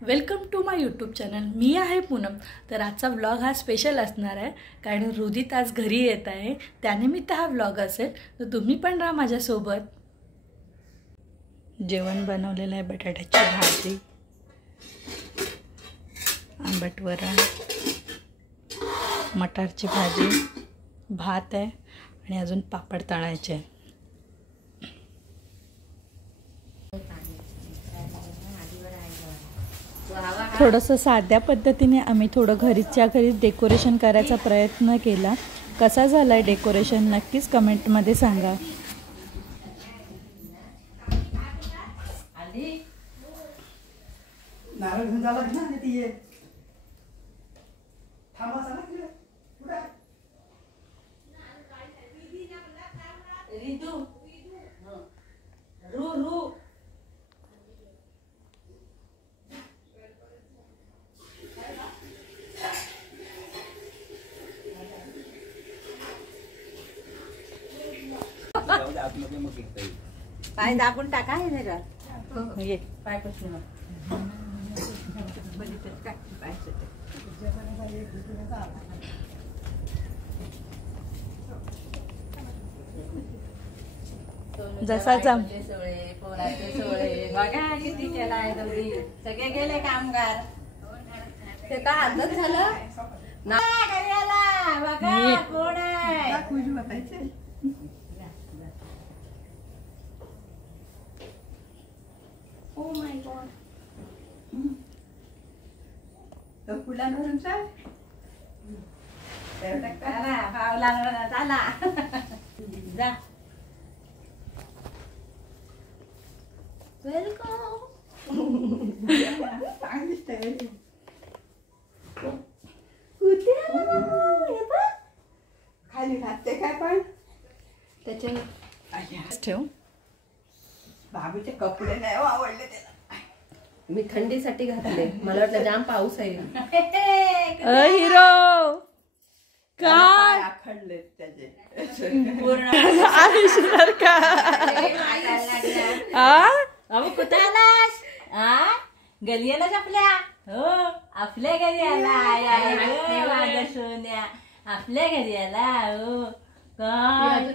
Welcome to my YouTube channel. मी आहे पूनम। तर आजचा व्लॉग हा स्पेशल असणार आहे कारण रुदित आज घरी येत आहे, त्यानिमित्त हा व्लॉग असेल। तर तुम्ही पण राहा माझ्यासोबत। जेवण बनवलेलं आहे, बटाट्याची भाजी, आंबट वरण, मटारची भाजी, भात आहे आणि अजून पापड तळायचे आहे। थोडंसं साध्या पद्धतीने आम्ही थोडं घरीच्या घरी डेकोरेशन करायचा प्रयत्न केला। कसा झालाय डेकोरेशन नक्कीच कमेंटमध्ये सांगा। पाय दाबून टाका हे जरा ये पाय पुसून जसा जम सोळे पोराचे सोळे बघा किती केलाय दोघी सगळे गेले कामगार। ते का आदत झालं ना घरी आला बघा कोण आहे। Oh my God. तो फुलांवरून चाल. चला पावलांवर चला. जा. वेलकम. चांगली स्टाईल. कुठे हे बघ. खाली घातते काय पण त्याचे ठेव। बाबूचे कपडे नाही आवडले त्याला। मी थंडीसाठी घातले, मला वाटलं जाम पाऊस आहे। हिरो काय आखडले त्याचे आयुष्यर का अहो कुठे आलास? गलियालाच आपल्या हो आपल्या घरी आला माझा सोन्या आपल्या घरी आला हो काय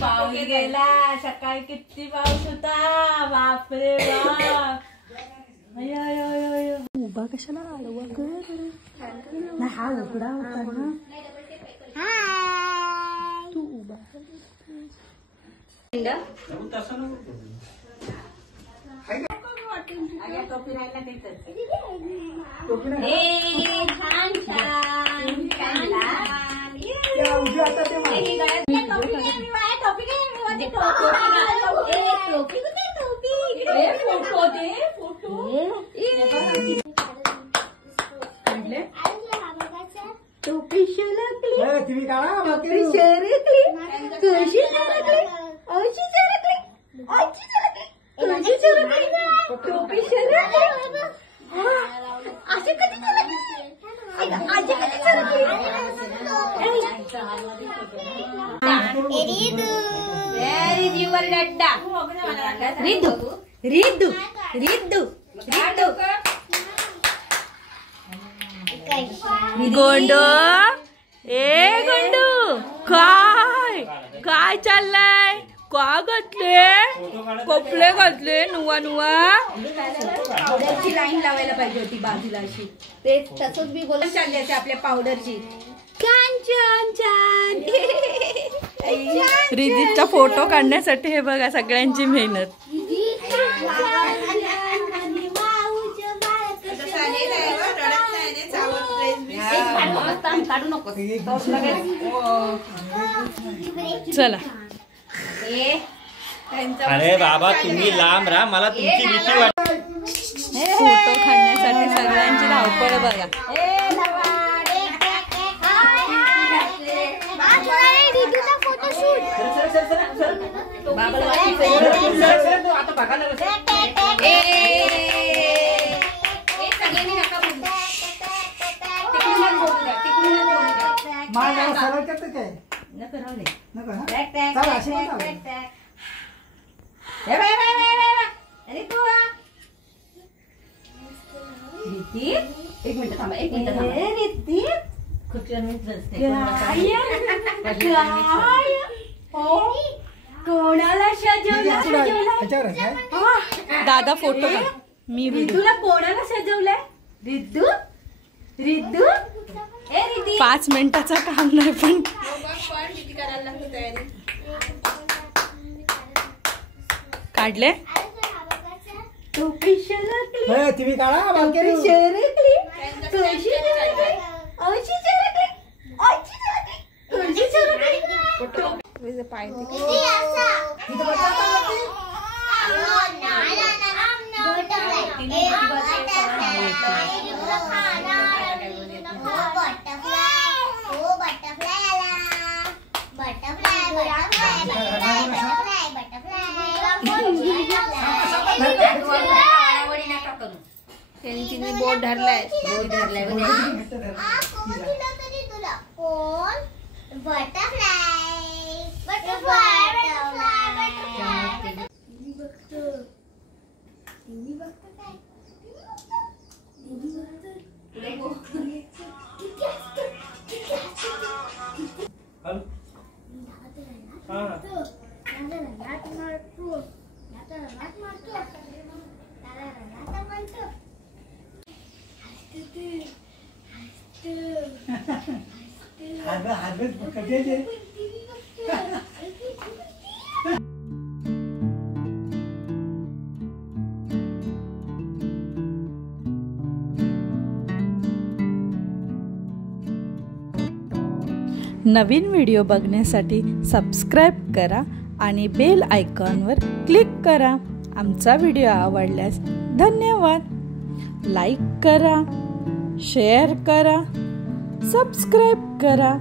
पाऊस गेला सकाळी किती पाऊस होता बापरे बाप। उभा कशाला आडवा कर हा उघडा होता ना तू उभा टोपी राहिला टोपी शरकली तुम्ही टोपी शरकली कशी शरकली अशी शरकली अशी शरकली कशी शरकली टोपी शरकली अशी कधी शरकली अशी कधी शरकली व्हेरी जीवर डड्डा रिद्धू रिद्धू रिद्धू रिद्धू गोंडू ए गोंडू काय काय चाललंय का घातले कपडे घातले नुवा नुवा पावडरची लाईन लावायला पाहिजे होती बाजूला अशी ते तसंच मी बोलून चालली असते आपल्या पावडरची छान छान छान रिदितचा फोटो काढण्यासाठी हे बघा सगळ्यांची मेहनत। चला अरे बाबा तुम्ही लांब राहा, मला तुमची भीती वाटते। फोटो काढण्यासाठी सगळ्यांची धावपळ बघा। नका राहू दे नका टॅक टॅक टॅक टॅक टॅक. हे बाय बाय बाय बाय. अरे तू रीती एक मिनिट थांबा. रीती कोणाला सजवलं? दादा फोटो काढ. मी रिद्धूला कोणाला सजवलंय? रिद्धू रिद्धू ए रिद्धी 5 मिनिटाचं काम नाही पण काढले. टोपी शरकली. तुम्ही काढा टोपी शरकली. तुळशी शरकली. औशी शरकली. औशी शरकली. तुळशी शरकली. पाय तिने बोट धरलाय. नवीन व्हिडिओ बघण्यासाठी सबस्क्राईब करा आणि बेल आयकॉनवर क्लिक करा. आमचा व्हिडिओ आवडल्यास धन्यवाद. लाईक करा, शेअर करा, सबस्क्राईब करा.